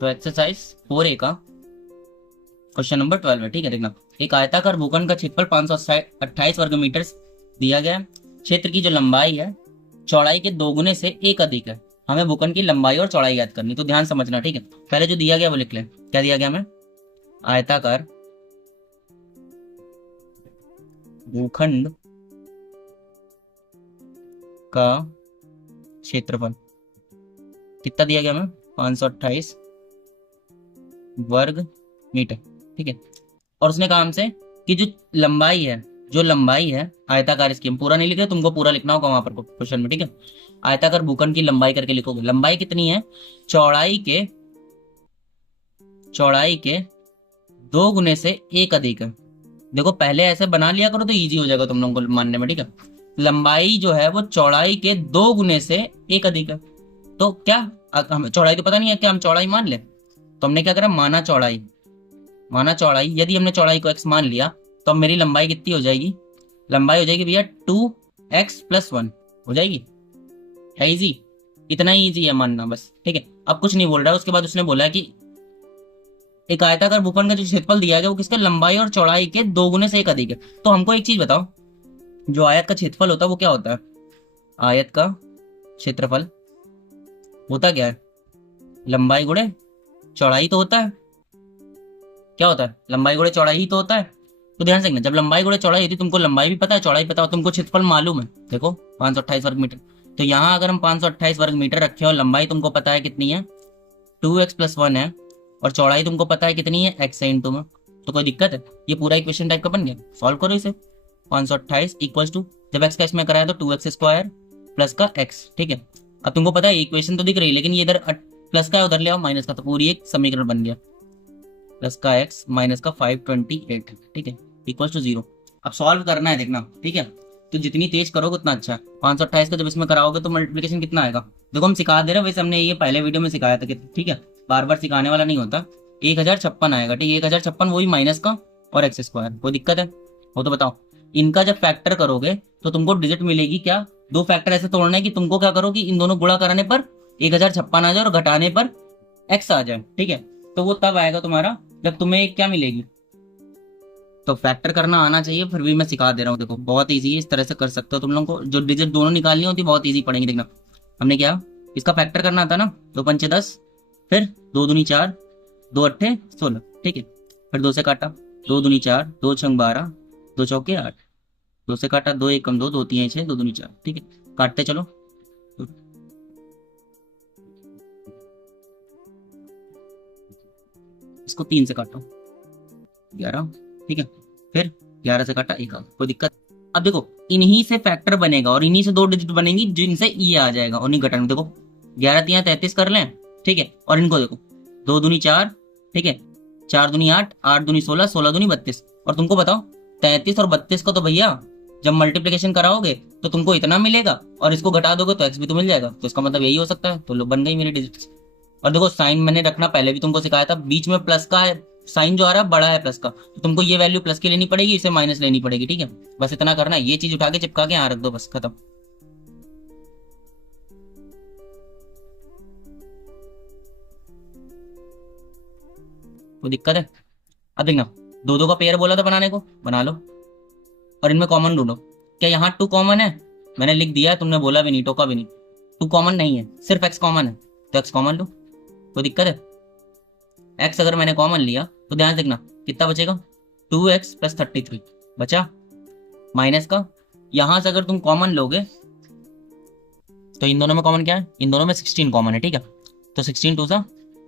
तो exercise 4A का question number 12 है। ठीक है, देखना। एक आयताकार भूखंड का क्षेत्रफल 528 वर्ग मीटर दिया गया है। क्षेत्र की जो लंबाई है चौड़ाई के 2 गुने से 1 अधिक है। हमें भूखंड की लंबाई और चौड़ाई ज्ञात करनी, तो ध्यान समझना। ठीक है, पहले जो दिया गया वो लिख लें। क्या दिया गया हमें? आयताकार भूखंड का क्षेत्रफल कितना दिया गया हमें? 528 वर्ग मीटर। ठीक है, और उसने कहा हमसे कि जो लंबाई है आयताकार, इसकी हम पूरा नहीं लिख रहे, तुमको पूरा लिखना होगा वहां पर क्वेश्चन में। ठीक है, आयताकार भूखंड की लंबाई करके लिखोगे। लंबाई कितनी है? चौड़ाई के 2 गुने से 1 अधिक है। देखो पहले ऐसे बना लिया करो तो इजी हो जाएगा तुम लोगों को मानने में। ठीक है, लंबाई जो है वो चौड़ाई के 2 गुने से 1 अधिक है। तो क्या हमें चौड़ाई तो पता नहीं है, क्या हम चौड़ाई मान ले? तो हमने क्या करा, माना चौड़ाई। यदि हमने चौड़ाई को x मान लिया तो अब मेरी लंबाई कितनी हो जाएगी? लंबाई हो जाएगी भैया 2x+1 हो जाएगी। है इजी, इतना ही इजी है मानना बस। ठीक है, अब कुछ नहीं बोल रहा है। उसके बाद उसने बोला है कि एक आयताकार भूखंड का जो क्षेत्रफल दिया गया वो किसका? लंबाई और चौड़ाई के 2 गुने से 1 अधिक है। तो हमको एक चीज बताओ, जो आयत का क्षेत्रफल होता है वो क्या होता है? आयत का क्षेत्रफल होता क्या है? लंबाई गुणे चौड़ाई तो होता है। क्या होता है? लंबाई गुणे चौड़ाई ही तो होता है। तो ध्यान से देखना, जब लंबाई गुणे चौड़ाई होती है, तुमको लंबाई भी पता है चौड़ाई पता हो, तुमको क्षेत्रफल मालूम है। देखो 528 वर्ग मीटर, तो यहाँ अगर हम 528 वर्ग मीटर रखे और लंबाई तुमको पता है कितनी है? 2x+1 है, और चौड़ाई तुमको पता है कितनी है? x है इंटू में। तो कोई दिक्कत है? ये पूरा इक्वेशन टाइप का बन गया। सॉल्व करो इसे। 528 इक्वल्स टू, जब x का इसमें कराया तो 2x² प्लस का x। ठीक है, अब तुमको पता है इक्वेशन तो दिख रही है, लेकिन ये इधर प्लस का है, उधर ले आओ माइनस का, तो पूरी एक समीकरण बन गया। प्लस का x माइनस का 528। ठीक है, इक्वल्स टू 0। अब सॉल्व करना है, देखना। ठीक है, तो जितनी तेज करोगे उतना अच्छा है। 528 का जब इसमें कराओगे तो मल्टीप्लिकेशन कितना आएगा? देखो हम सिखा दे रहे हैं, वैसे हमने ये पहले वीडियो में सिखाया था कि ठीक है, बार बार सिखाने वाला नहीं होता। 1056 आएगा। ठीक है, 1056 वही माइनस का और x²। कोई दिक्कत है? वो तो बताओ। इनका जब फैक्टर करोगे तो तुमको डिजिट मिलेगी क्या? 2 फैक्टर ऐसे तोड़ना है कि तुमको क्या करो कि इन दोनों गुणा कराने पर 1056 आ जाए और घटाने पर x आ जाए। ठीक है, तो वो तब आएगा तुम्हारा जब तुम्हें क्या मिलेगी। तो फैक्टर करना आना चाहिए, फिर भी मैं सिखा दे रहा हूँ। देखो बहुत इजी है, इस तरह से कर सकते हो तुम लोगों को। जो डिजिट दोनों निकालनी होती बहुत इजी पड़ेगी। देखना हमने क्या, इसका फैक्टर करना था ना, 2 पंचे 10, फिर 2 दूनी 4, 2 अट्ठे 16। ठीक है, फिर 2 से काटा, 2 दूनी 4, 2 छंग 12, 2 चौके 8, 2 से काटा, 2 एकम 2, 2 तीन 6, 2 दूनी 4। ठीक है, काटते चलो। इसको 3 से काटो, 11। ठीक है, फिर 11 से काटा 1 आ गया। कोई दिक्कत? अब देखो इन्हीं से फैक्टर बनेगा और इन्हीं से 2 डिजिट बनेंगी जिनसे ये आ जाएगा और नहीं घटाना। देखो 11 3 33 कर लें। ठीक है, और इनको देखो 2 दूनी 4, ठीक है, 4 दूनी 8, 8 दूनी 16, 16 दूनी 32। और तुमको बताओ 33 और 32 को तो भैया जब मल्टीप्लिकेशन कराओगे तो तुमको इतना मिलेगा, और इसको घटा दोगे तो एक्स भी तो मिल जाएगा। तो इसका मतलब यही हो सकता है। तो लो बन गई मेरी डिजिट्स। और देखो साइन मैंने रखना पहले भी तुमको सिखाया था, बीच में प्लस का है, साइन जो आ रहा है बड़ा है प्लस का, तो तुमको ये वैल्यू प्लस की लेनी पड़ेगी, इसे माइनस लेनी पड़ेगी। ठीक है, बस इतना करना है। ये चीज उठा के चिपका के यहाँ रख दो, बस खत्म। कोई दिक्कत है? अब देखना, 2 2 का पेयर बोला था बनाने को, बना लो। और इनमें कॉमन ढूंढो। क्या यहाँ 2 कॉमन है? मैंने लिख दिया, तुमने बोला भी नहीं, टोका भी नहीं। 2 कॉमन नहीं है, सिर्फ x कॉमन है, तो x कॉमन लो। कोई दिक्कत है? x अगर मैंने कॉमन लिया तो ध्यान देखना कितना बचेगा? 2x + 33 बचा, माइनस का यहां से अगर तुम कॉमन लोगे तो इन दोनों में कॉमन क्या है? इन दोनों में 16 कॉमन है। ठीक है, तो 16 2 सा,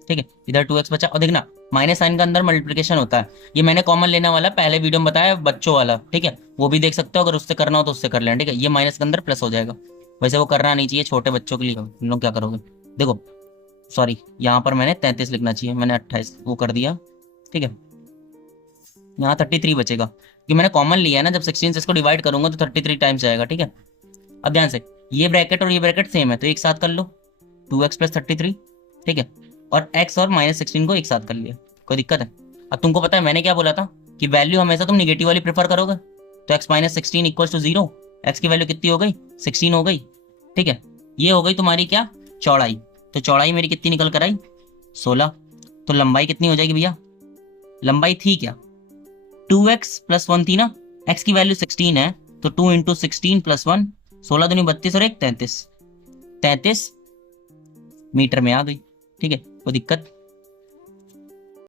ठीक है, इधर 2x बचा। और देखना माइनस साइन का अंदर मल्टीप्लिकेशन होता है, ये मैंने कॉमन लेने वाला पहले वीडियो में बताया बच्चों वाला। ठीक है, वो भी देख सकते हो, अगर उससे करना हो तो उससे कर लेना। ठीक है, ये माइनस के अंदर प्लस हो जाएगा। वैसे वो करना नहीं चाहिए, छोटे बच्चों के लिए। तुम लोग क्या करोगे? देखो सॉरी, यहाँ पर मैंने 33 लिखना चाहिए, मैंने 28 वो कर दिया। ठीक है, यहाँ 33 बचेगा क्योंकि मैंने कॉमन लिया है ना। जब 16 से इसको डिवाइड करूंगा तो 33 टाइम्स जाएगा। ठीक है, अब ध्यान से, ये ब्रैकेट और ये ब्रैकेट सेम है तो एक साथ कर लो, 2x + 33। ठीक है, और x और -16 को एक साथ कर लिया। कोई दिक्कत है? अब तुमको पता है मैंने क्या बोला था कि वैल्यू हमेशा तुम निगेटिव वाली प्रेफर करोगे, तो x - 16 = 0। x की वैल्यू कितनी हो गई? 16 हो गई। ठीक है, ये हो गई तुम्हारी क्या? चौड़ाई। तो चौड़ाई मेरी कितनी निकल कर आई? 16। तो लंबाई कितनी हो जाएगी भैया, लंबाई थी क्या 2x प्लस 1 थी ना, x की वैल्यू 16 है, तो 2 इंटू 16 प्लस 1, 16 दूनी 32 और 1 33, 33 मीटर में आ गई। ठीक है, कोई दिक्कत